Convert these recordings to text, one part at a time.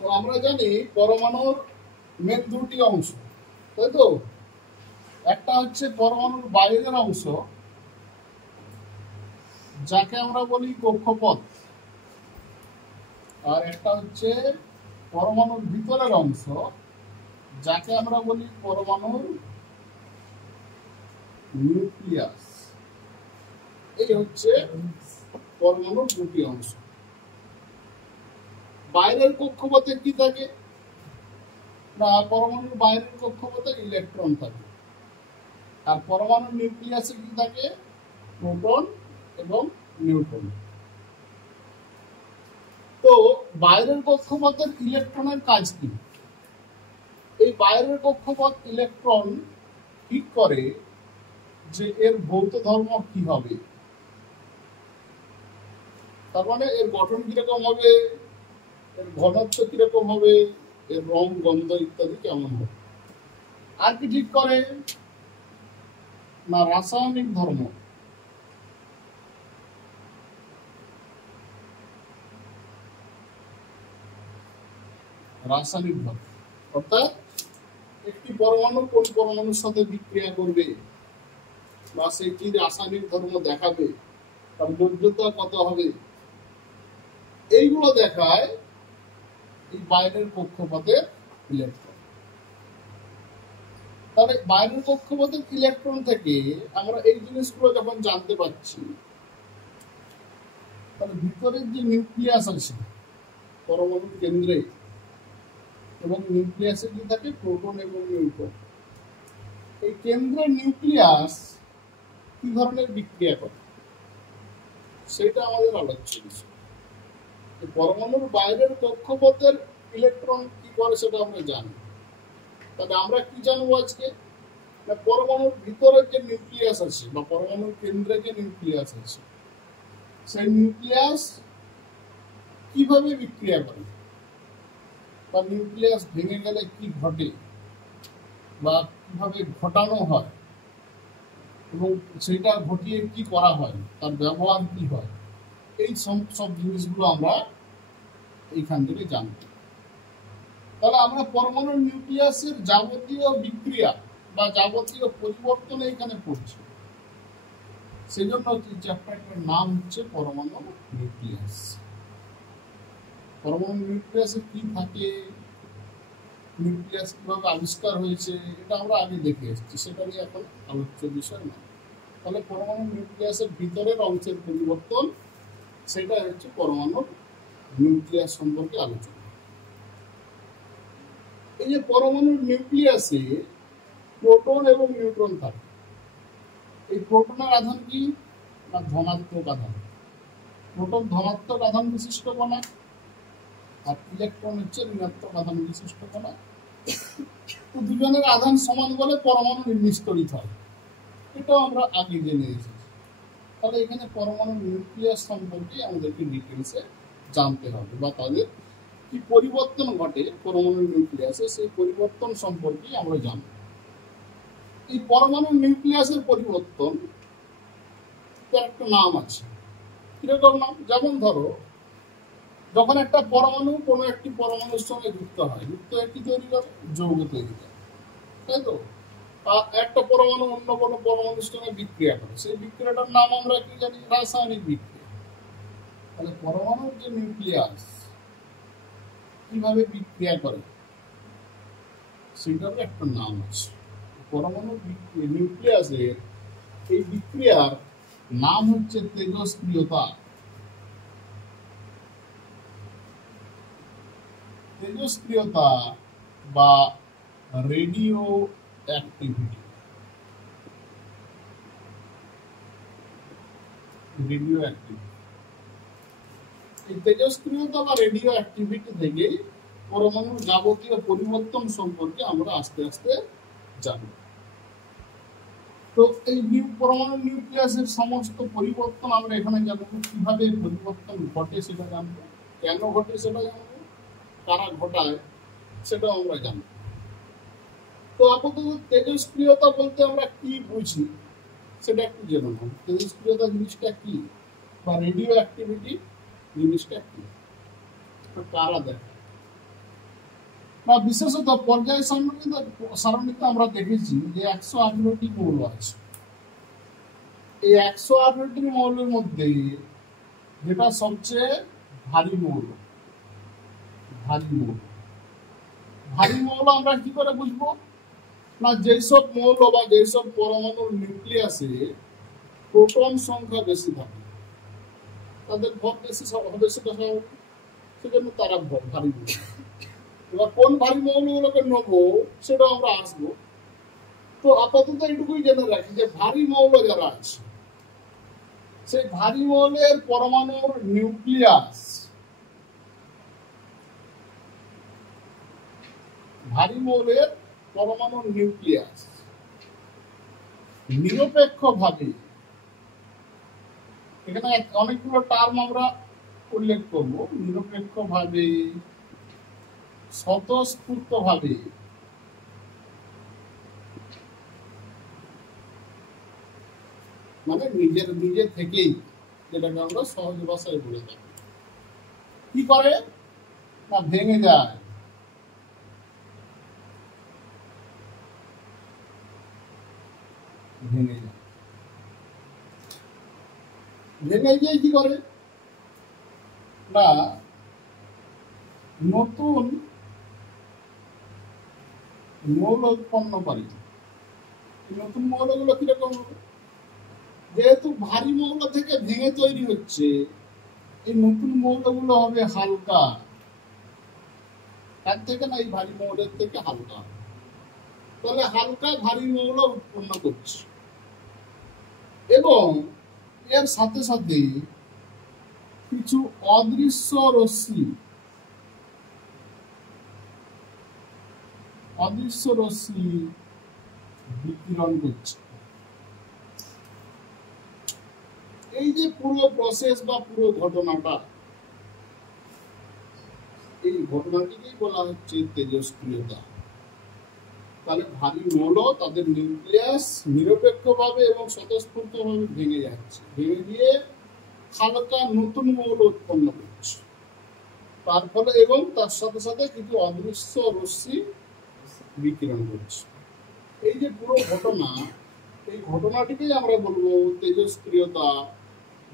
তো আমরা জানি পরমাণুর মেন দুটি অংশ, তাই তো? একটা হচ্ছে পরমাণুর বাইরের অংশ, যাকে আমরা বলি কক্ষপথ, আর একটা হচ্ছে পরমাণুর ভিতরের অংশ, যাকে আমরা বলি পরমাণুর নিউক্লিয়াস। এই হচ্ছে পরমাণুর দুটি অংশ। বাইরের কক্ষপথে কি থাকে না, পরমাণুর বাইরের কক্ষপথে ইলেকট্রন থাকে, আর পরমাণুর নিউক্লিয়াসে কি থাকে, প্রোটন এবং নিউট্রন। তো বাইরের কক্ষপথের ইলেকট্রনের কাজ কি? এই বাইরের কক্ষপথ ইলেকট্রন ঠিক করে যে এর ভৌত ধর্ম কি হবে, তার মানে এর গঠন কিরকম হবে, এর ঘনত্ব কিরকম হবে, এর রং গন্ধ ইত্যাদি কেমন হবে। আর কি ঠিক করে না, রাসায়নিক ধর্ম। রাসায়নিক ধর্ম অর্থাৎ একটি পরমাণু কোন পরমাণুর সাথে বিক্রিয়া করবে বা সেটি রাসায়নিক ধর্ম দেখাবে, তার যোগ্যতা কত হবে, এইগুলো দেখায় এই বাইরের কক্ষপথের ইলেকট্রন। তাহলে বাইরের কক্ষপথের ইলেকট্রন থেকে আমরা এই জিনিসগুলো যখন জানতে পারছি, তাহলে ভিতরের যে নিউক্লিয়াস আছে পরমাণুর কেন্দ্রে, এবং নিউক্লিয়াসে কি থাকে, প্রোটন এবং নিউট্রন। এই কেন্দ্রের নিউক্লিয়াস কি ধরনের বিক্রিয়া করে সেটা আমাদের আলোচ্য বিষয়। পরমাণুর বাইরের কক্ষপথের ইলেকট্রন কি করে সেটা আমরা জানি। তবে আমরা কি জানবো আজকে না, পরমাণুর ভিতরে যে নিউক্লিয়াস আছে বা পরমাণুর কেন্দ্রে যে নিউক্লিয়াস আছে, সেই নিউক্লিয়াস কিভাবে বিক্রিয়া করে, বা নিউক্লিয়াস ভেঙে গেলে কি ঘটে বা কিভাবে ঘটানো হয়, এবং সেটা ঘটিয়ে কি করা হয়, তার ব্যবহার কি হয়, এই সব জিনিসগুলো আমরা এইখান থেকে জানব। তাহলে আমরা পরমাণুর নিউক্লিয়াসের যাবতীয় বিক্রিয়া বা যাবতীয় পরিবর্তন এখানে পড়ছি। সেই জন্য চ্যাপ্টারটার নাম হচ্ছে পরমাণু নিউক্লিয়াস। পরমাণু নিউক্লিয়াসে কি থাকে, নিউক্লিয়াস কিভাবে আবিষ্কার হয়েছে, এটা আমরা আগে দেখে এসেছি, সেটা নিয়ে এখন আলোচ্য বিষয় না। তাহলে পরমাণু নিউক্লিয়াসের ভিতরের অংশের পরিবর্তন, সেটা হচ্ছে পরমাণুর নিউক্লিয়াস সম্পর্কে আলোচনা। এই যে পরমাণুর নিউক্লিয়াসে প্রোটন এবং নিউট্রন থাকে। এই প্রোটনের আধান কি না, ধনাত্মক আধান। প্রোটন ধনাত্মক আধান বিশিষ্ট কণা, আর ইলেকট্রন হচ্ছে ঋণাত্মক আধান বিশিষ্ট কণা। তো দুজনের আধান সমান বলে পরমাণু নিস্তরিত হয়, এটাও আমরা আগে জেনে এসেছি। তাহলে এখানে পরমাণু নিউক্লিয়াস সম্পর্কে আমাদেরকে ডিটেলসে জানতে হবে, বা তাদের কি পরিবর্তন ঘটে পরমাণু নিউক্লিয়াসে, সেই পরিবর্তন সম্পর্কে আমরা জানব। এই পরমাণু নিউক্লিয়াসের পরিবর্তন একটা নাম আছে। কিরকম নাম? যেমন ধরো, যখন একটা পরমাণু কোনো একটি পরমাণুর সঙ্গে যুক্ত হয়, যুক্ত একটি তৈরি করে, যৌগ তৈরি করে, তাই তো? আর একটা পরমাণু অন্য কোনো পরমাণুর সঙ্গে বিক্রিয়া করে, সেই বিক্রিয়াটার নাম আমরা কি জানি? রাসায়নিক বিক্রিয়া। তাহলে পরমাণুর যে নিউক্লিয়াস কিভাবে বিক্রিয়া করে সেটার একটা নাম আছে। পরমাণু নিউক্লিয়াসের এই বিক্রিয়ার নাম হচ্ছে তেজস্ক্রিয়তা। তেজস্ক্রিয়তা বা রেডিও অ্যাক্টিভিটি। রেডিও অ্যাক্টিভিটি, এই তেজস্ক্রিয়তা বা রেডিও অ্যাক্টিভিটি থেকে পরমাণুর যাবতীয় পরিবর্তন সম্পর্কে আমরা আস্তে আস্তে জানব। তো এই পরমাণু নিউক্লিয়াসের সমস্ত পরিবর্তন আমরা এখানে জানবো। কিভাবে পরিবর্তন ঘটে সেটা জানবো, কেন ঘটে সেটা জানবো, কারা ঘটায় সেটাও আমরা জানবো। তো আপাতত তেজস্ক্রিয়তা বলতে আমরা কি বুঝি সেটা একটু জেনে নেব। তেজস্ক্রিয়তা জিনিসটা কি, বা রেডিও অ্যাক্টিভিটি জিনিসটা কি, কারা দেখায়। বা বিশেষত পর্যায় সারণীতে আমরা দেখেছি যে 118টি মৌল আছে। এই 118টি মৌলের মধ্যে যেটা সবচেয়ে ভারী মৌল, ভারী মৌল আমরা কি করে বুঝবো? না, যেসব মৌল বা যেসব পরমাণুর নিউক্লিয়াসে প্রোটন সংখ্যা বেশি থাকে, তাদের ভর বেশি হবে, সেজন্য তারা ভারী মৌল। এবার কোন ভারী মৌলগুলোকে নেবো সেটা আমরা আসবো। তো আপাতত এইটুকুই জেনে রাখি যে ভারী মৌল যারা আছে, সেই ভারী মৌলের পরমাণুর নিউক্লিয়াস, ভারী মৌলের পরমাণুর নিউক্লিয়াস নিরপেক্ষভাবে, এখানে অনেকগুলো টার্ম আমরা উল্লেখ করব, নিরপেক্ষভাবে, স্বতঃস্ফূর্তভাবে, মানে নিজে থেকেই, যেটাকে আমরা সহজ ভাষায় বলে থাকি, কি করে না ভেঙে যায়। ভেঙে গিয়ে কি করে না নতুন মৌল উৎপন্ন করে। নতুন মৌলগুলো কিরকম হবে? যেহেতু ভারী মৌল থেকে ভেঙে তৈরি হচ্ছে, এই নতুন মৌলগুলো হবে হালকা, তার থেকে না এই ভারী মৌলের থেকে হালকা, তাহলে হালকা ভারী মৌল উৎপন্ন করছে। এবং এর সাথে সাথে কিছু অদৃশ্য রশ্মি বিকিরণ করছে। এই যে পুরো প্রসেস বা পুরো ঘটনাটা, এই ঘটনাটিকেই বলা হচ্ছে তেজস্ক্রিয়তা। তাহলে ভারী মৌল তাদের নিউক্লিয়াস নিরপেক্ষভাবে এবং স্বতঃস্ফূর্তভাবে ভেঙে যাচ্ছে, ভেঙে গিয়ে হালকা নতুন মৌল উৎপন্ন করছে, তার ফলে এবং তার সাথে সাথে কিছু অদৃশ্য রশ্মি বিকিরণ করছে। এই যে পুরো ঘটনা, এই ঘটনাটিকেই আমরা বলবো তেজস্ক্রিয়তা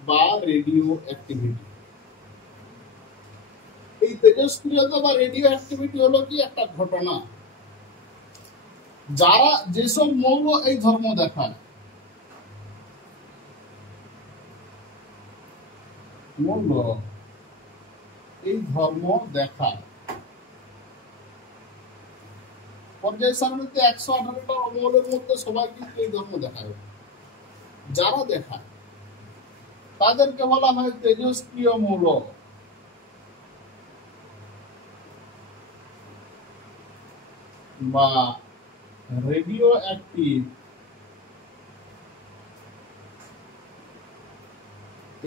বা রেডিও অ্যাক্টিভিটি। এই তেজস্ক্রিয়তা বা রেডিও অ্যাক্টিভিটি হলো কি একটা ঘটনা, যারা যেসব মৌল এই ধর্ম দেখায়, মৌল এই ধর্ম দেখায়, পর্যায় সারণীতে 118টা মৌলের মধ্যে সবাই কিন্তু এই ধর্ম দেখায়। যারা দেখায় তাদেরকে বলা হয় তেজস্ক্রিয় মৌল বা রেডিও অ্যাক্টিভ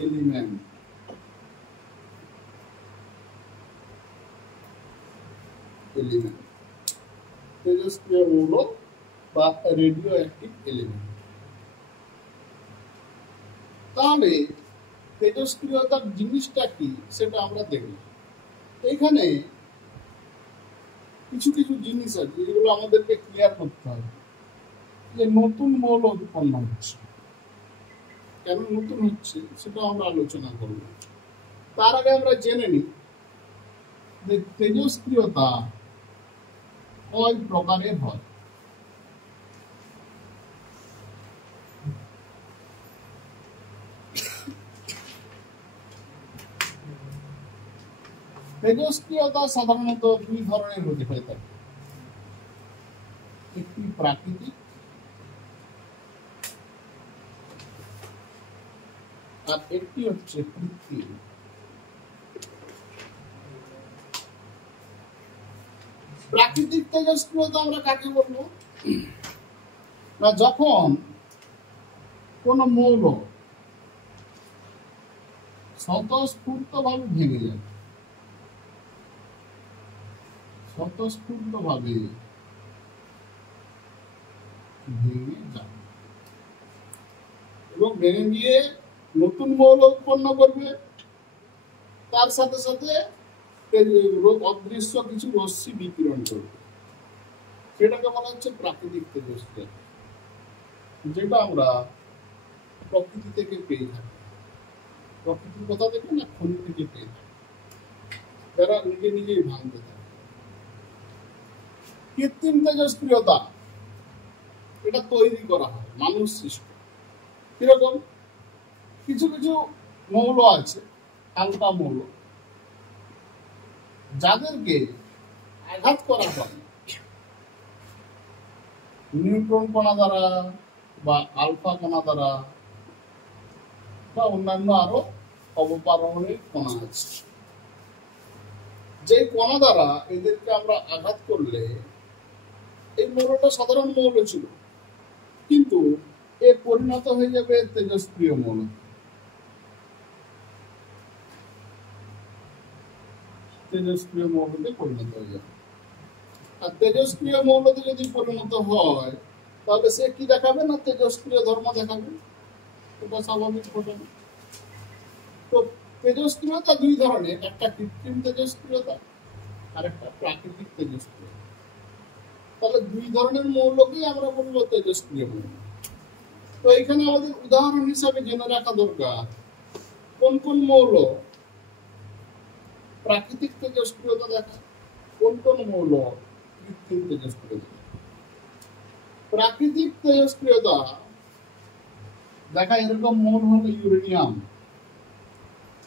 এলিমেন্ট। তেজস্ক্রিয় মৌল বা রেডিও অ্যাক্টিভ এলিমেন্ট। তাহলে তেজস্ক্রিয়তার জিনিসটা কি সেটা আমরা দেখব। এখানে কিছু কিছু জিনিস আছে যেগুলো আমাদেরকে ক্লিয়ার করতে হবে, যে নতুন মৌল উৎপন্ন হচ্ছে, কেন নতুন হচ্ছে সেটা আমরা আলোচনা করব। তার আগে আমরা জেনে নিই যে তেজস্ক্রিয়তা কয় প্রকারের হয়। তেজস্ক্রিয়তা সাধারণত দুই ধরনের হতে হয়ে থাকে, একটি প্রাকৃতিক আর একটি হচ্ছে কৃত্রিম। প্রাকৃতিক তেজস্ক্রিয়তা আমরা কাকে বলবো না, যখন কোন মৌল স্বতঃস্ফূর্তভাবে ভেঙে যায়, স্বতঃস্ফূর্তভাবে ভেঙে যায় এবং ভেঙে গিয়ে নতুন মৌল উৎপন্ন করবে, তার সাথে সাথে অদৃশ্য কিছু রশ্মি বিকিরণ করবে, সেটাকে বলা হচ্ছে প্রাকৃতিক তেজস্ক্রিয়তা, যেটা আমরা প্রকৃতি থেকে পেয়ে থাকি। প্রকৃতির কোথা থেকে না, খনি থেকে পেয়ে থাকি, যারা নিজে নিজেই ভাঙতে থাকে। কৃত্রিম তেজস্ক্রিয়তা, এটা তৈরি করা হয়, মানুষ সৃষ্ট। কিরকম? কিছু কিছু মৌল আছে, হালকা মৌল, যাদেরকে আঘাত করা হয় নিউট্রন কণা দ্বারা বা আলফা কণা দ্বারা বা অন্যান্য আরো অবপারমাণবিক কণা আছে। যে কণা দ্বারা এদেরকে আমরা আঘাত করলে, এই মৌলটা সাধারণ মৌল ছিল, কিন্তু এ পরিণত হয়ে যাবে তেজস্ক্রিয় মৌল। তেজস্ক্রিয় মৌলতে পরিণত হয়ে যাবে। আর তেজস্ক্রিয় মৌলতে যদি পরিণত হয়, তাহলে সে কি দেখাবে না, তেজস্ক্রিয় ধর্ম দেখাবে। এটা স্বাভাবিক ঘটনা। তো তেজস্ক্রিয়তা দুই ধরনের, একটা কৃত্রিম তেজস্ক্রিয়তা আর একটা প্রাকৃতিক তেজস্ক্রিয়তা। তাহলে দুই ধরনের মৌলকেই আমরা বলবো তেজস্ক্রিয় মৌল। তো এখানে আমাদের উদাহরণ হিসাবে জেনে রাখা দরকার কোন কোন মৌল প্রাকৃতিক তেজস্ক্রিয়তা দেখায়, কোন কোন মৌল কৃত্রিম তেজস্ক্রিয়তা। প্রাকৃতিক তেজস্ক্রিয়তা দেখায় এরকম মৌল হলো ইউরেনিয়াম,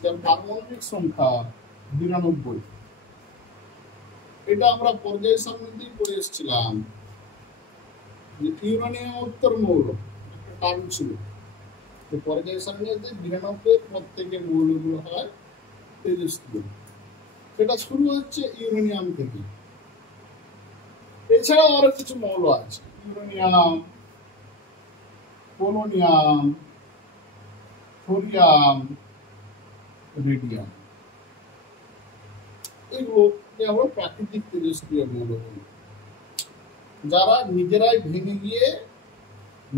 যার পারমাণবিক সংখ্যা 92। এটা আমরা পর্যায় সারণীতেই পড়ে এসেছিলাম যে ইউরেনিয়াম উত্তর মৌল একটা টার্ম ছিল। পর্যায় সারণীতে 92 পর থেকে মৌলগুলো হয় তেজস্ক্রিয়। সেটা শুরু হচ্ছে ইউরেনিয়াম থেকে। এছাড়াও আরো কিছু মৌল আছে, ইউরেনিয়াম, পোলোনিয়াম, থোরিয়াম, রেডিয়াম। এগুলোকে আমরা প্রাকৃতিক তেজস্ক্রিয় মৌল বলি, যারা নিজেরাই ভেঙে গিয়ে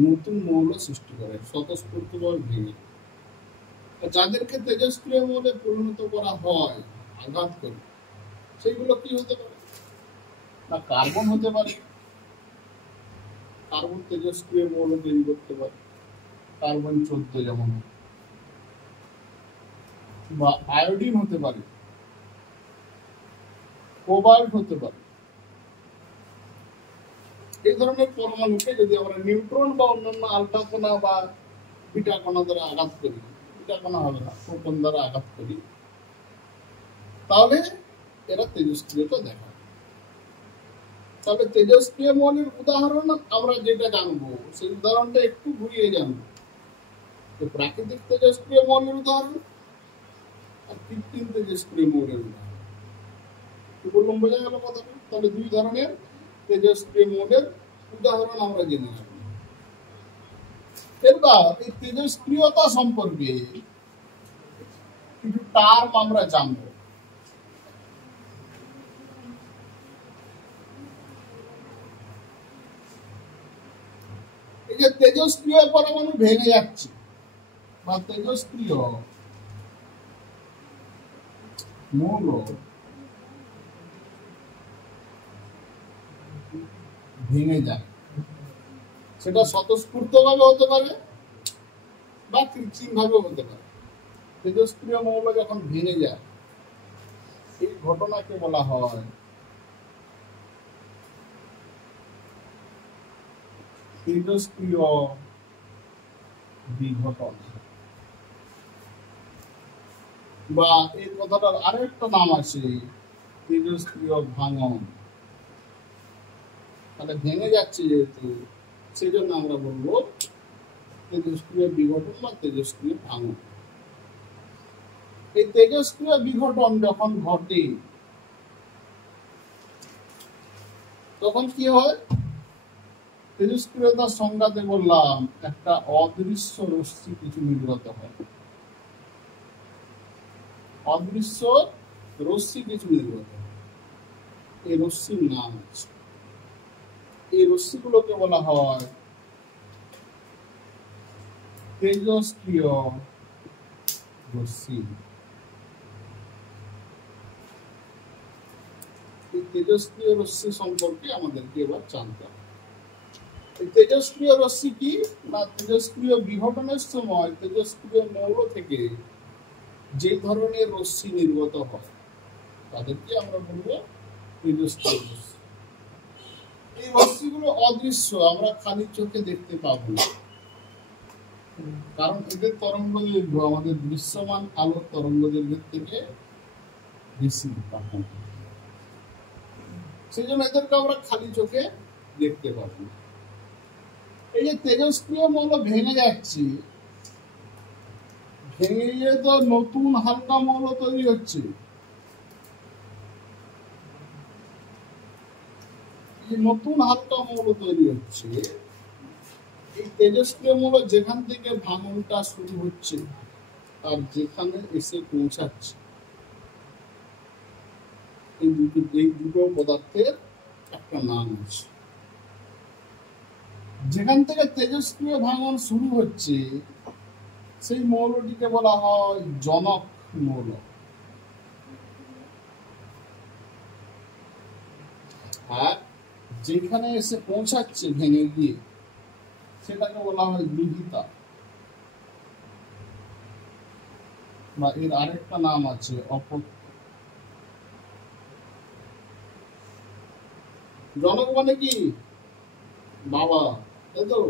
নতুন মৌল সৃষ্টি করে স্বতঃস্ফূর্তভাবে ভেঙে। যাদেরকে তেজস্ক্রিয় মৌলে পরিণত করা হয় আঘাত করে, সেগুলো কি হতে পারে না, কার্বন হতে পারে। কার্বন তেজস্ক্রিয় মৌল তৈরি করতে পারে, কার্বন 14 যেমন, বা আয়োডিন হতে পারে, কোবাল্ট হতে পারে। এই ধরনের পরমাণুকে যদি আমরা নিউট্রন বা অন্যান্য আলফা কণা বা বিটা কণা দ্বারা আঘাত করি, বিটা কণা হবে না, প্রোটন দ্বারা আঘাত করি, তাহলে এরা তেজস্ক্রিয়তা দেখায়। তবে তেজস্ক্রিয় মৌলের উদাহরণ আমরা যেটা জানবো, সেই উদাহরণটা একটু ঘুরিয়ে জানবো। প্রাকৃতিক তেজস্ক্রিয় মৌলের উদাহরণ আর কৃত্রিম তেজস্ক্রিয় মৌলের উদাহরণ। কি বললাম, বোঝা গেল কথাটা? তাহলে দুই ধরনের তেজস্ক্রিয় মৌলের উদাহরণ আমরা জেনে নেব। এবার এই তেজস্ক্রিয়তা সম্পর্কে কিছু টার্ম আমরা জানবো। এই যে তেজস্ক্রিয় পরমাণু ভেঙে যাচ্ছে বা তেজস্ক্রিয় মৌল ভেঙে যায়, সেটা স্বতঃস্ফূর্তভাবে হতে পারে বা কৃত্রিম ভাবে হতে পারে। তেজস্ক্রিয় মৌল যখন ভেঙে যায়, এই ঘটনাকে বলা হয় তেজস্ক্রিয় বিঘটন, বা এই কথাটার আরেকটা নাম আছে তেজস্ক্রিয় ভাঙন। তাহলে ভেঙে যাচ্ছে যেহেতু, সেই জন্য আমরা বলবো তেজস্ক্রিয় বিঘটন বা তেজস্ক্রিয় ভাঙন। এই তেজস্ক্রিয় বিঘটন যখন ঘটে, তখন কি হয়? তেজস্ক্রিয়তার সংজ্ঞাতে বললাম একটা অদৃশ্য রশ্মি কিছু নির্গত হয়। অদৃশ্য রশ্মি কিছু নির্গত হয়, এই রশ্মির নাম আছে। এই রশ্মিগুলোকে বলা হয় তেজস্ক্রিয় রশ্মি। এই তেজস্ক্রিয় রশ্মি সম্পর্কে আমাদেরকে এবার জানতে হবে। এই তেজস্ক্রিয় রশ্মি কি না, তেজস্ক্রিয় বিঘটনের সময় তেজস্ক্রিয় মৌল থেকে যে ধরনের রশ্মি নির্গত হয় তাদেরকে আমরা বলবো তেজস্ক্রিয় রশ্মি। এই রশ্মিগুলো অদৃশ্য, আমরা খালি চোখে দেখতে পাবো না, কারণ এদের তরঙ্গ দৈর্ঘ্য আমাদের দৃশ্যমান আলোর তরঙ্গ দৈর্ঘ্যের থেকে বেশি, সেই জন্য এদেরকে আমরা খালি চোখে দেখতে পাবো না। এই যে তেজস্ক্রিয় মৌল ভেঙে যাচ্ছে, ভেঙে গিয়ে তো নতুন হালকা মৌল তৈরি হচ্ছে। এই নতুন হালকা মৌল তৈরি হচ্ছে, এই তেজস্ক্রিয় মৌল যেখান থেকে ভাঙনটা শুরু হচ্ছে আর যেখানে এসে পৌঁছাচ্ছে, এই দুটো পদার্থের একটা নাম আছে। যেখান থেকে তেজস্ক্রিয় ভাঙন শুরু হচ্ছে সেই মৌলটিকে বলা হয় জনক মৌল, আর যেখানে এসে পৌঁছাচ্ছে ভেঙে গিয়ে সেটাকে বলা হয় বিহিতা, বা এর আরেকটা নাম আছে অপত্য। জনক মানে কি বাবা, তাই তো,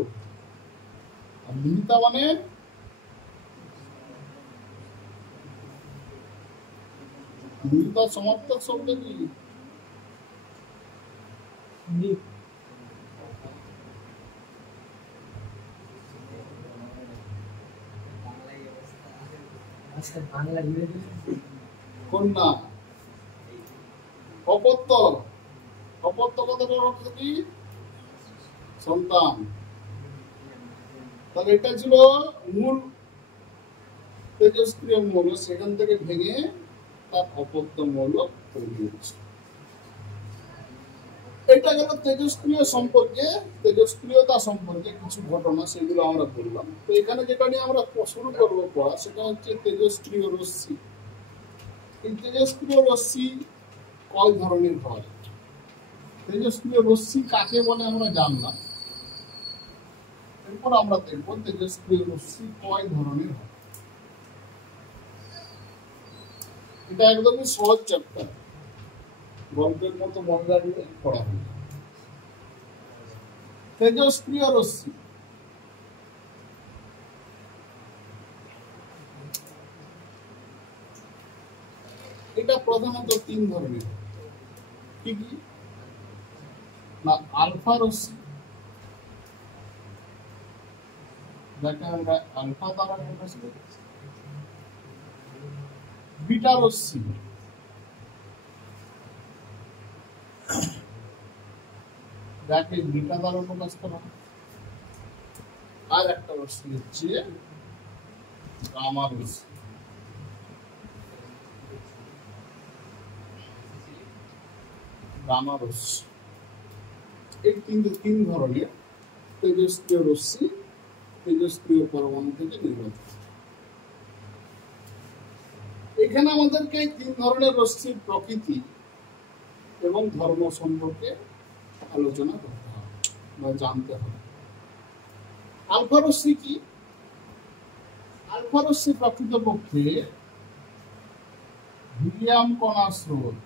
আর বিহিতা মানে বিহিতা সমার্থক শব্দ কি? কন্যা। অপত্য, অপত্য কথাটার অর্থ কি? সন্তান। তাহলে এটা ছিল মূল তেজস্ক্রিয় মৌল, সেখান থেকে ভেঙে তার অপত্য মৌল তৈরি হচ্ছে। এটা গেল তেজস্ক্রিয় সম্পর্কে, তেজস্ক্রিয়তা সম্পর্কে কিছু ঘটনা, সেগুলো আমরা বললাম। তো এখানে যেটা নিয়ে আমরা শুরু করবো পড়া, সেটা হচ্ছে তেজস্ক্রিয় রশ্মি। এই তেজস্ক্রিয় রশ্মি কয় ধরনের হয়, তেজস্ক্রিয় রশ্মি কাকে বলে আমরা জানলাম, এরপর আমরা দেখবো তেজস্ক্রিয় রশ্মি কয় ধরনের হয়। এটা একদমই সহজ চ্যাপ্টার, গল্পের মতো মজা দিয়ে পড়া হয়। তেজস্ক্রিয় রশ্মি এটা প্রধানত তিন ধরনের। কি কি না, আলফা রশ্মি, যাকে আমরা আলফা দ্বারা প্রকাশ করি। বিটা রশ্মি, যাকে বিটা দ্বারা প্রকাশ করা হয়। আর একটা রশ্মি হচ্ছে গামা রশ্মি। গামা রশ্মি, এই তিন ধরনের তেজস্ক্রিয় রশ্মি তেজস্ক্রিয় পরমাণু থেকে নির্গত। এখানে আমাদেরকে এই তিন ধরনের রশ্মির প্রকৃতি এবং ধর্ম সম্পর্কে আলোচনা করতে হবে বা জানতে হবে। আলফা রশ্মি কি? আলফা রশ্মি প্রকৃতপক্ষে হিলিয়াম কণার স্রোত।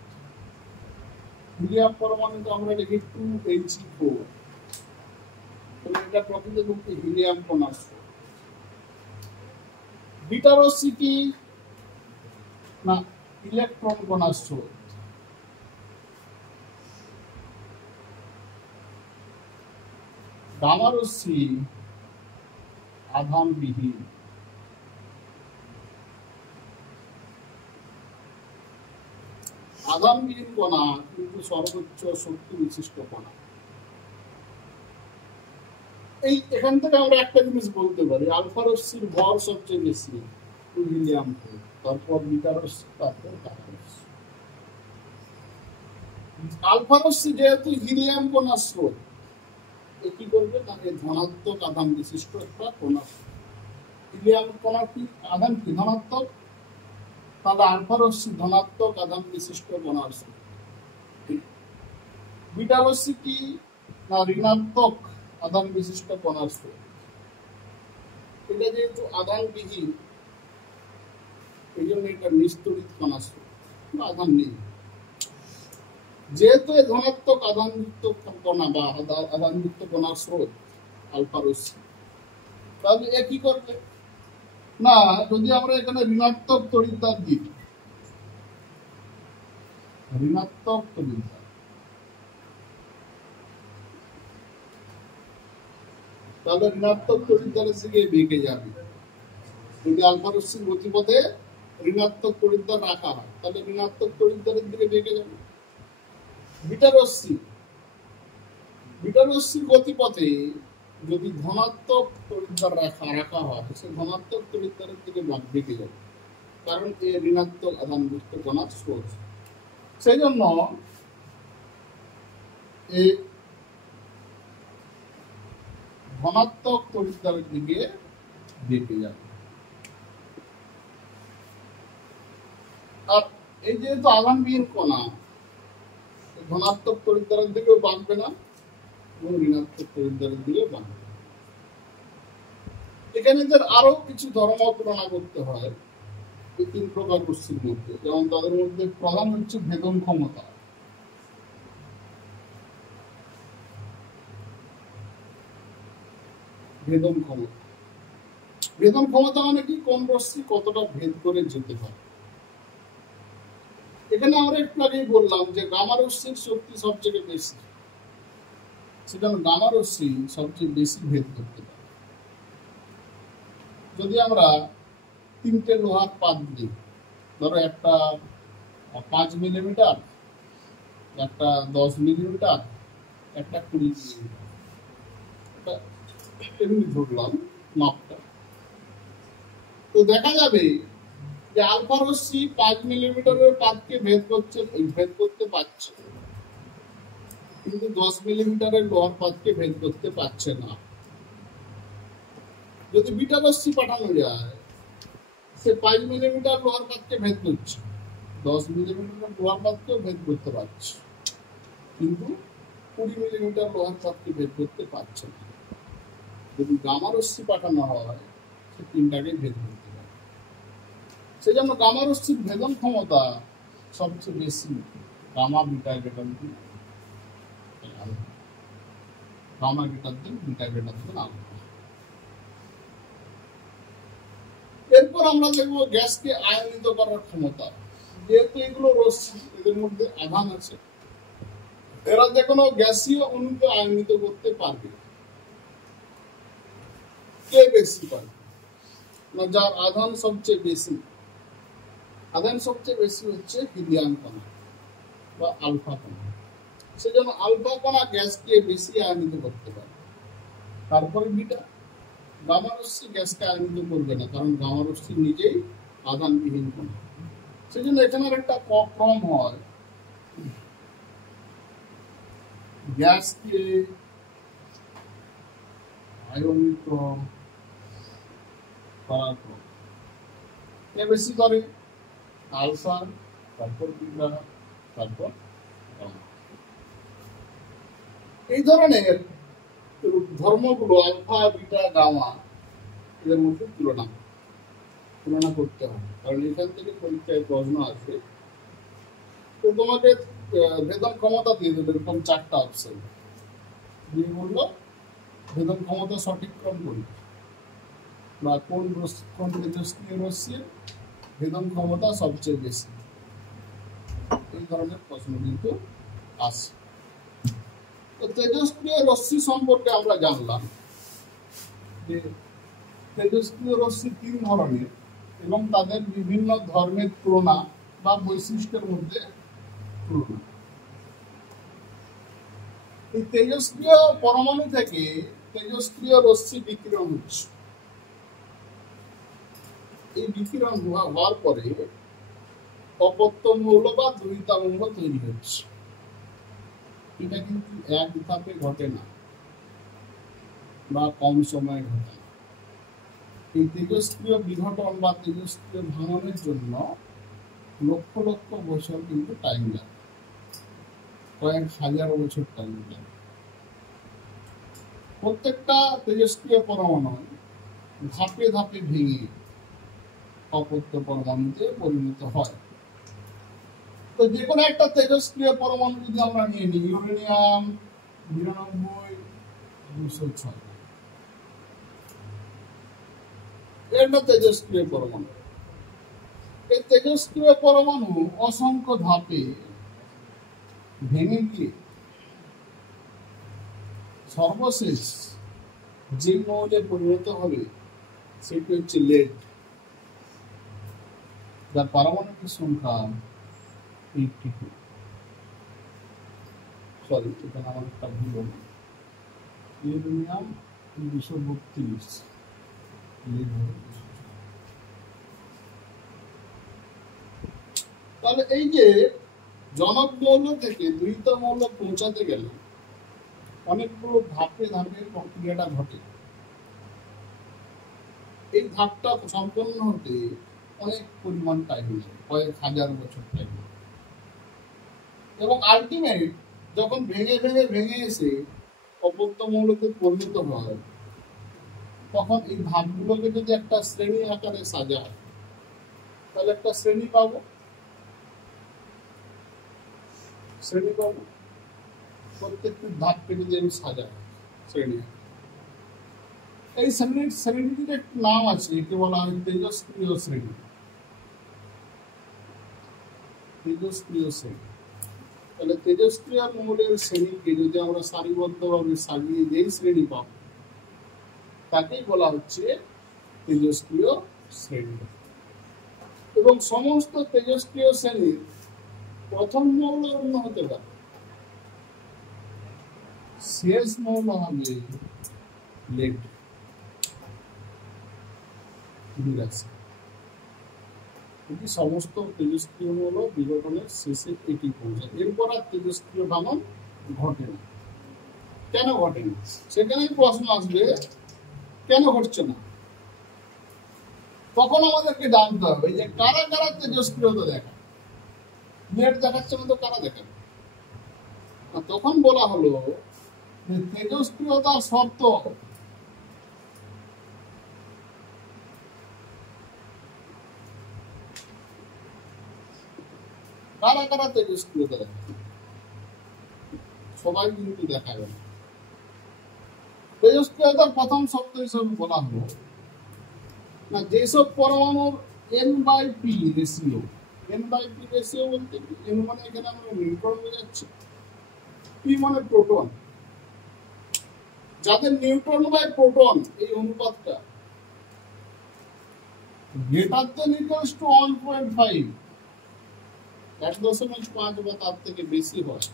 হিলিয়াম পরমাণুতে আমরা লিখি 2He4, এটা প্রকৃতপক্ষে হিলিয়াম কণার স্রোত। বিটা রশ্মি কি না, ইলেকট্রন কণার স্রোত। গামা রশ্মি আধানবিহীন। আধানবিহীন কণা কিন্তু সর্বোচ্চ শক্তি বিশিষ্ট কণা। এই এখান থেকে আমরা একটা জিনিস বলতে পারি, আলফা রশ্মির ভর সবচেয়ে বেশি, হিলিয়াম, তারপর বিটা রশ্মি, তারপর গামা রশ্মি। আলফা রশ্মি যেহেতু হিলিয়াম কণার স্রোত, কি করবে, তাকে ধনাত্মক আধান বিশিষ্ট একটা কণা। হিলিয়াম কণার কি আধান কি ধনাত্মক, তাহলে আলফা রশ্মি ধনাত্মক আধান বিশিষ্ট কণার স্রোত। বিটা রশ্মি কি না ঋণাত্মক আধান বিশিষ্ট কণার স্রোত। এটা যেহেতু আধানবিহীন এই জন্য এটা নিস্তড়িত কণার স্রোত, আধান নেই। যেহেতু ধনাত্মক আধানযুক্ত কণা বা আধানযুক্ত কণার স্রোত আলফা রশ্মি, তাহলে এ কি করবে না, যদি আমরা এখানে ঋণাত্মক তড়িৎদ্বার দিই, ঋণাত্মক তড়িৎদ্বার, তাহলে ঋণাত্মক তড়িৎদ্বারের দিকে বেঁকে যাবে। যদি আলফা রশ্মির গতিপথে ঋণাত্মক তড়িৎদ্বার রাখা হয় তাহলে ঋণাত্মক তড়িৎদ্বারের দিকে বেঁকে যাবে। বিটা রশ্মির গতিপথে যদি ধনাত্মক তড়িৎদ্বার রাখা হয় সে ধনাত্মক তড়িৎদ্বারের দিকে বেঁকে যাবে, কারণ এই ঋণাত্মক আধানযুক্ত কণার স্রোত। সেই জন্য এই ধনাত্মক তড়িৎদ্বারের দিকে বেঁকে যাবে। আর এই যেহেতু আধানবিহীন কণা, ধনাত্মক তড়িৎদ্বারের দিকেও বাঁকবে না এবং ঋণাত্মক তড়িৎদ্বারের দিকেও বাঁকবে। এখানে আরো কিছু ধর্ম তুলনা করতে হয় এই তিন প্রকার রশ্মির মধ্যে। যেমন তাদের মধ্যে প্রধান হচ্ছে ভেদন ক্ষমতা। ভেদন ক্ষমতা মানে কি, কোন রশ্মি কতটা ভেদ করে যেতে পারে। এখানে আমরা একটু আগেই বললাম যে গামা রশ্মির শক্তি সবচেয়ে বেশি, সেখানে গামা রশ্মি সবচেয়ে বেশি ভেদ করতে পারে। যদি আমরা তিনটে লোহার পাত দিই, ধরো একটা 5 মিলিমিটার, একটা 10 মিলিমিটার, একটা 20 মিলিমিটার, এমনি ধরলাম মাপটা, তো দেখা যাবে যে আলফা রশ্মি 5 মিলিমিটারের পাতকে ভেদ করতে পারছে, কিন্তু 10 মিলিমিটারের লোহার পাতকে ভেদ করতে পারছে না। যদি বিটা রশ্মি পাঠানো যায়, সে 5 মিলিমিটার লোহার পাতকে ভেদ করছে, 10 মিলিমিটার লোহার পাতকেও ভেদ করতে পারছে, কিন্তু 20 মিলিমিটার লোহার পাতকে ভেদ করতে পারছে না। যদি গামা রশ্মি পাঠানো হয়, সে তিনটাকে ভেদ করতে পারে। সেই জন্য গামা রশ্মির ভেদন ক্ষমতা সবচেয়ে বেশি gamma beta greater than gamma greater than beta greater than alpha. এরপর আমরা দেখবো গ্যাসকে আয়নিত করার ক্ষমতা। যেহেতু এগুলো রশ্মি, এদের মধ্যে আধান আছে, এরা যে কোনো গ্যাসীয় অণুকে আয়নিত করতে পারবে। কে বেশি পারবে না, যার আধান সবচেয়ে বেশি। আধান সবচেয়ে বেশি হচ্ছে হিলিয়াম কণা বা আলফা কণা। সেজন্য আলফা কণা গ্যাসকে বেশি আয়নিত করতে পারে। তারপরে বিটা। গামা রশ্মি গ্যাসকে আয়নিত করবে না, কারণ গামা রশ্মি নিজেই আধানবিহীন কণা। সেজন্য এখানে একটা ক্রম হয়, গ্যাসকে আয়নিত করার ক্রম। কে বেশি করে? আলফা, তারপর বিটা, তারপর গামা। এই ধরনের ধর্মগুলো আলফা, বিটা, গামা এদের মধ্যে তুলনা করতে হবে, কারণ এখান থেকে পরীক্ষায় প্রশ্ন আসবে। তো তোমাকে ভেদন ক্ষমতা দিয়ে দেবে এরকম 4টা অপশন দিয়ে বললো ভেদন ক্ষমতা সঠিক ক্রম করি, বা কোন তেজস্ক্রিয় রশ্মির ভেদন ক্ষমতা সবচেয়ে বেশি। এই ধরনের প্রশ্ন কিন্তু আসে। তো তেজস্ক্রিয় রশ্মি সম্পর্কে আমরা জানলাম যে তেজস্ক্রিয় রশ্মি 3 ধরনের এবং তাদের বিভিন্ন ধর্মের তুলনা বা বৈশিষ্ট্যের মধ্যে তুলনা। এই তেজস্ক্রিয় পরমাণু থেকে তেজস্ক্রিয় রশ্মি বিকিরণ হচ্ছে। এই বিকিরণ হওয়ার পরে অপত্য মৌল বা দ্বৈতা মৌল তৈরি হচ্ছে। এটা কিন্তু এক ধাপে ঘটে না বা কম সময়ে ঘটে না। এই তেজস্ক্রিয় বিঘটন বা তেজস্ক্রিয় ভাঙনের জন্য লক্ষ লক্ষ বছর কিন্তু টাইম লাগে। কয়েক হাজার বছর টাইম লাগে। প্রত্যেকটা তেজস্ক্রিয় পরমাণু ধাপে ধাপে ভেঙে অপত্য পরমাণুতে পরিণত হয়। তো যে কোনো একটা তেজস্ক্রিয় পরমাণু যদি আমরা নিয়ে নিই, ইউরেনিয়াম 99-206, এটা তেজস্ক্রিয় পরমাণু। এই তেজস্ক্রিয় পরমাণু অসংখ্য ধাপে ভেঙে গিয়ে সর্বশেষ যে মৌলে পরিণত হবে সেটি হচ্ছে লেড, যার পারমাণবিক সংখ্যা 82। সরি, এখানে আমার একটা ভুল হলো, ইউরেনিয়াম 232, লেড হবে 206। তাহলে এই যে জনক মৌল থেকে দ্বৈত মৌল পৌঁছাতে গেলে অনেকগুলো ধাপে ধাপে প্রক্রিয়াটা ঘটে। এই ধাপটা সম্পন্ন হতে অনেক পরিমাণ টাইম লাগে, কয়েক হাজার বছর টাইম। এবং আলটিমেট যখন ভেঙে ভেঙে ভেঙে এসে অপত্য মৌলতে পরিণত হয়, তখন এই ধাপগুলোকে যদি একটা শ্রেণী আকারে সাজায় তাহলে একটা শ্রেণী পাবো। প্রত্যেকটি ধাপকে যদি আমি সাজাই শ্রেণী, এই শ্রেণীটির একটি নাম আছে, একে বলা হয় তেজস্ক্রিয় শ্রেণী। তাহলে তেজস্ক্রিয় মৌলের শ্রেণীকে যদি আমরা সারিবদ্ধভাবে সাজিয়ে যেই শ্রেণী পাবো তাকেই বলা হচ্ছে তেজস্ক্রিয় শ্রেণী। এবং সমস্ত তেজস্ক্রিয় শ্রেণীর প্রথম মৌল অন্য হতে পারে, শেষ মৌল হবে লেড। এটি সমস্ত তেজস্ক্রিয় মৌল বিঘটনের শেষে এটি পৌঁছায়। এরপর আর তেজস্ক্রিয় ভাঙন ঘটে না। কেন ঘটে না? সেখানেই প্রশ্ন আসবে, কেন ঘটছে না? তখন আমাদেরকে জানতে হবে যে কারা কারা তেজস্ক্রিয়তা দেখায়। লেড দেখাচ্ছে না তো কারা দেখাবে? তখন বলা হলো যে তেজস্ক্রিয়তার শর্ত কারা কারা তেজস্ক্রিয়তা দেখায়। সবাই কিন্তু দেখাবে না। তেজস্ক্রিয়তার প্রথম শর্ত হিসেবে বলা হলো না, যেসব পরমাণুর N/P রেশিও, N/P রেশিও বলতে N মানে এখানে আমরা নিউট্রন বোঝাচ্ছি, P মানে প্রোটন, যাদের নিউট্রন বাই প্রোটন এই অনুপাতটা গ্রেটার দেন ইকুয়ালস টু 1.5, 1.5 বা তার থেকে বেশি হয়,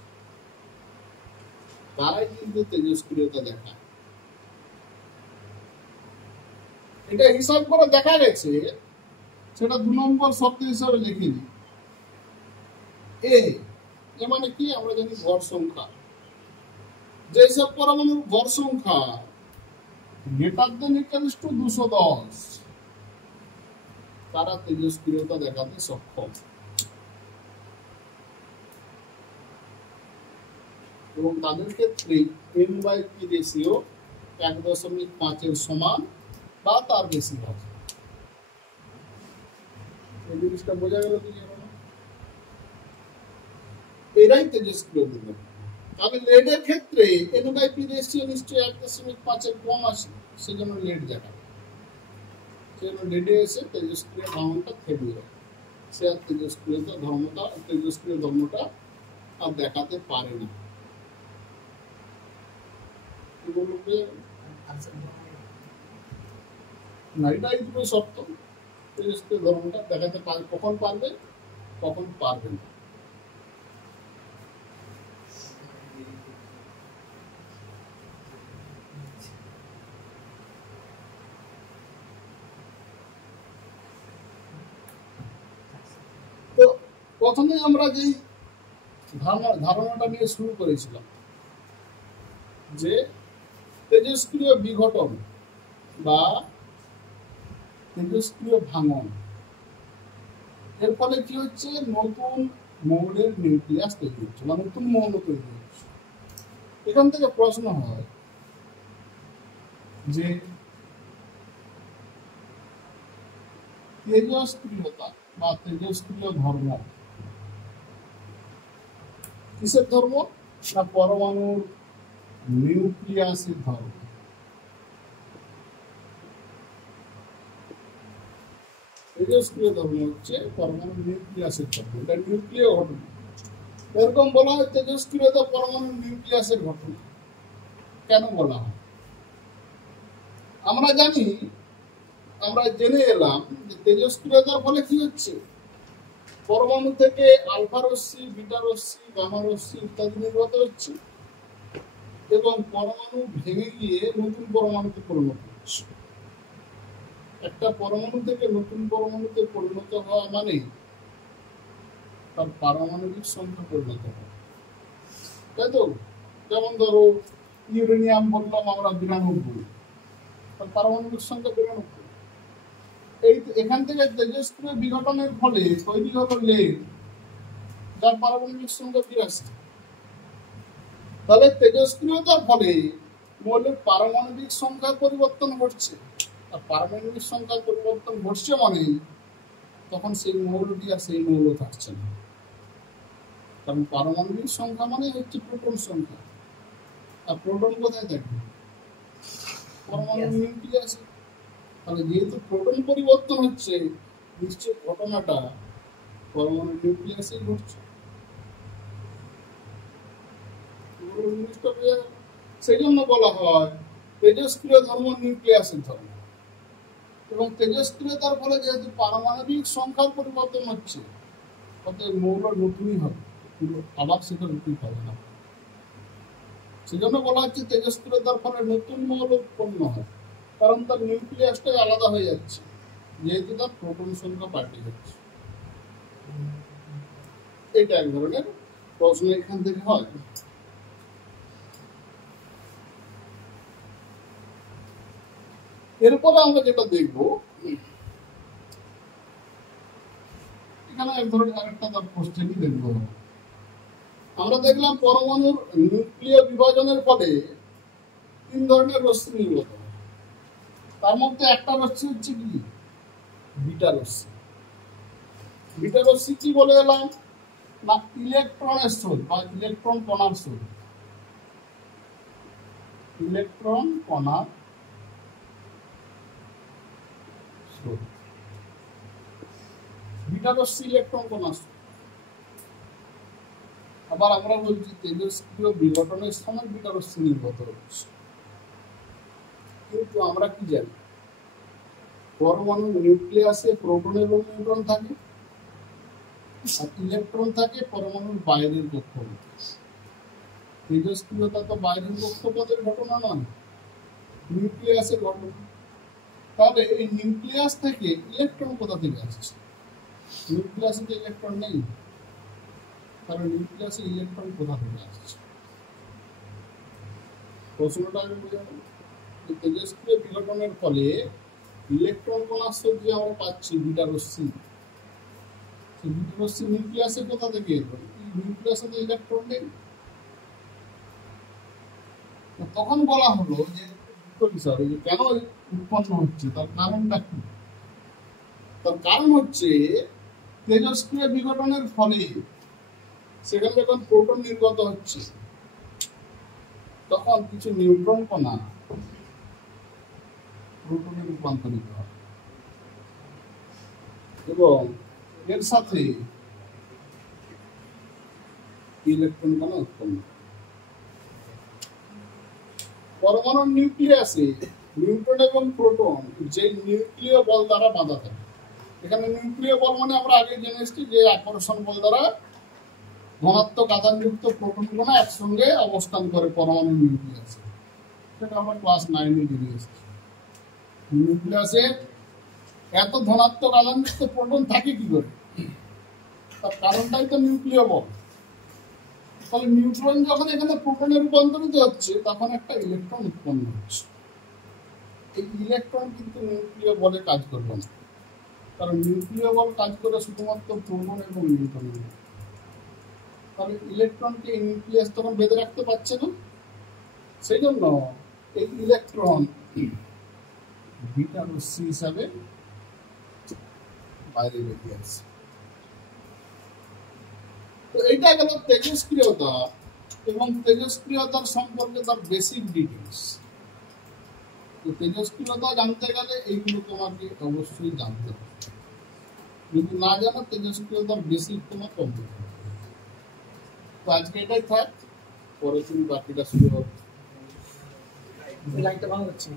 তারাই কিন্তু তেজস্ক্রিয়তা দেখায়। এটা হিসাব করে দেখা গেছে, সেটা 2 নম্বর শব্দ হিসাবে লিখে দিই। এ মানে কি? আমরা জানি ভর সংখ্যা। যেসব পরমাণুর ভর সংখ্যা গ্রেটার দেন ইকুয়ালস টু 210, তারা তেজস্ক্রিয়তা দেখাতে সক্ষম। এবং তাদের ক্ষেত্রে N/P রেশিও 1.5 এর সমান বা তার বেশি হয়। এই জিনিসটা বোঝা গেল কি? এরাই তেজস্ক্রিয় বিন্দু। তবে লেডের ক্ষেত্রে N/P রেশিও নিশ্চয়ই 1.5 এর কম আছে, সেজন্য লেড দেখাবে। সেজন্য লেডে এসে তেজস্ক্রিয় ধর্মটা থেমে যায়, সে আর তেজস্ক্রিয় ধর্মটা আর দেখাতে পারে না। এটাই দুটো শর্ত, তেজস্ক্রিয় ধর্মটা দেখাতে পারে। কখন পারবে, কখন পারবে না। তো প্রথমে আমরা যেই ধারণাটা নিয়ে শুরু করেছিলাম যে তেজস্ক্রিয় বিঘটন বা তেজস্ক্রিয় ভাঙন, এর ফলে কি হচ্ছে, নতুন মৌলের নিউক্লিয়াস তৈরি হচ্ছে বা নতুন মৌল তৈরি হচ্ছে। এখান থেকে প্রশ্ন হয় যে তেজস্ক্রিয়তা বা তেজস্ক্রিয় ধর্ম কিসের ধর্ম? না পরমাণুর নিউক্লিয়াসের ধর্ম। তেজস্ক্রিয় ধর্ম হচ্ছে পরমাণুর নিউক্লিয়াসের ধর্ম, এটা নিউক্লিয় ঘটনা। এরকম বলা হয় তেজস্ক্রিয়তা পরমাণুর নিউক্লিয়াসের ঘটনা। কেন বলা হয়? আমরা জানি, আমরা জেনে এলাম যে তেজস্ক্রিয়তার ফলে কি হচ্ছে, পরমাণু থেকে আলফা রশ্মি, বিটা রশ্মি, গামা রশ্মি ইত্যাদি নির্গত হচ্ছে এবং পরমাণু ভেঙে গিয়ে নতুন পরমাণুতে পরিণত হচ্ছে। একটা পরমাণু থেকে নতুন পরমাণুতে পরিণত হওয়া মানে তার পারমাণবিক সংখ্যা পরিণত হওয়া, তাই তো? যেমন ধরো ইউরেনিয়াম বললাম আমরা 92, তার পারমাণবিক সংখ্যা 92। এখান থেকে তেজস্ক্রিয় বিঘটনের ফলে তৈরি হলো লেড, যার পারমাণবিক সংখ্যা 82। তাহলে তেজস্ক্রিয়তার ফলে মৌলের পারমাণবিক সংখ্যার পরিবর্তন ঘটছে, আর পারমাণবিক সংখ্যার পরিবর্তন ঘটছে মানে তখন সেই মৌলটি আর সেই মৌল থাকছে না। কারণ পারমাণবিক সংখ্যা মানে হচ্ছে প্রোটন সংখ্যা, আর প্রোটন কোথায় থাকবে? পরমাণুর নিউক্লিয়াসে। তাহলে যেহেতু প্রোটন পরিবর্তন হচ্ছে, নিশ্চয় ঘটনাটা পরমাণুর নিউক্লিয়াসেই ঘটছে। সেই জন্য বলা হয় তেজস্ক্রিয় ধর্ম নিউক্লিয়াসের ধর্ম। এবং তেজস্ক্রিয়তার ফলে যেহেতু পারমাণবিক সংখ্যার পরিবর্তন হচ্ছে, অতএব মৌল নতুনই হবে, আবার সেটা নতুন হবে না। সেজন্য বলা হচ্ছে তেজস্ক্রিয়তার ফলে নতুন মৌল উৎপন্ন হয়, কারণ তার নিউক্লিয়াসটাই আলাদা হয়ে যাচ্ছে, যেহেতু তার প্রোটন সংখ্যা পাল্টে যাচ্ছে। এটা এক ধরনের প্রশ্ন এখান থেকে হয়। এরপরে আমরা যেটা দেখব, এখানে এক ধরনের আরেকটা তার কোশ্চেনই দেখবো। আমরা দেখলাম পরমাণুর নিউক্লিয় বিভাজনের ফলে 3 ধরনের রশ্মি নির্গত হয়। তার মধ্যে একটা রশ্মি হচ্ছে কি? বিটা রশ্মি। বিটা রশ্মি কি বলে এলাম? না ইলেকট্রনের স্রোত বা ইলেকট্রন কণার স্রোত। ইলেকট্রন কণার স্রোত, বিটা রশ্মি ইলেকট্রন কণার স্রোত। আবার আমরা বলছি তেজস্ক্রিয় বিঘটনের সময় বিটা রশ্মি নির্গত হচ্ছে। কিন্তু আমরা কি জানি, পরমাণু নিউক্লিয়াসে প্রোটন এবং নিউট্রন থাকে, আর ইলেকট্রন থাকে পরমাণুর বাইরের কক্ষপথে। তেজস্ক্রিয়তা তো বাইরের কক্ষপথের ঘটনা নয়, নিউক্লিয়াসের ঘটনা। তাহলে এই নিউক্লিয়াস থেকে ইলেকট্রন কোথা থেকে আসছে? নিউক্লিয়াসে তো ইলেকট্রন নেই, তাহলে নিউক্লিয়াসে ইলেকট্রন কোথা থেকে আসছে? প্রশ্নটা আমি বোঝাবো। তেজস্ক্রিয় বিঘটনের ফলে ইলেকট্রন কণার স্রোত যে আমরা পাচ্ছি বিটা রশ্মি, সেই বিটা রশ্মি নিউক্লিয়াসে কোথা থেকে এলো? নিউক্লিয়াসে তো ইলেকট্রন নেই। তখন বলা হলো যে বিষয় যে কেন উৎপন্ন হচ্ছে, তার কারণটা কি? তার কারণ হচ্ছে তেজস্ক্রিয় বিঘটনের ফলে সেখানে যখন প্রোটন নির্গত হচ্ছে, তখন কিছু নিউট্রন কণা প্রোটনে রূপান্তরিত হয় এবং এর সাথে ইলেকট্রন কণা উৎপন্ন হয়। পরমাণুর নিউক্লিয়াসে নিউট্রন এবং প্রোটন যে নিউক্লিয় বল দ্বারা বাঁধা থাকে। এখানে নিউক্লিয় বল মানে আমরা আগে জেনে এসেছি যে আকর্ষণ বল দ্বারা ধনাত্মক আধানযুক্ত প্রোটন কণা একসঙ্গে অবস্থান করে পরমাণুর নিউক্লিয়াসে। সেটা আমরা ক্লাস 9-এ জেনে এসেছি। নিউক্লিয়াসে এত ধনাত্মক আধানযুক্ত প্রোটন থাকে কি করে? তার কারণটাই তো নিউক্লিয় বল। তাহলে নিউট্রন যখন এখানে প্রোটনে রূপান্তরিত হচ্ছে, তখন একটা ইলেকট্রন উৎপন্ন হচ্ছে। এই ইলেকট্রন কিন্তু নিউক্লিয় বলে কাজ করবে না, কারণ নিউক্লিয় বল কাজ করে শুধুমাত্র প্রোটন এবং নিউট্রনের। তাহলে ইলেকট্রনকে নিউক্লিয়াস তখন বেঁধে রাখতে পারছে না, সেই জন্য এই ইলেকট্রন বিটা রশ্মি হিসাবে বাইরে বেরিয়ে আসে। তো এইটা গেল তেজস্ক্রিয়তা এবং তেজস্ক্রিয়তার সম্পর্কে তার বেসিক ডিটেলস। তো তেজস্ক্রিয়তা জানতে গেলে এইগুলো তোমাকে অবশ্যই জানতে হবে, যদি না জানো তেজস্ক্রিয়তার বেসিক তোমার কমপ্লিট হবে। তো আজকে এটাই থাক, পরে তুমি বাকিটা শুরু হবে। লাইটটা ভালো হচ্ছে।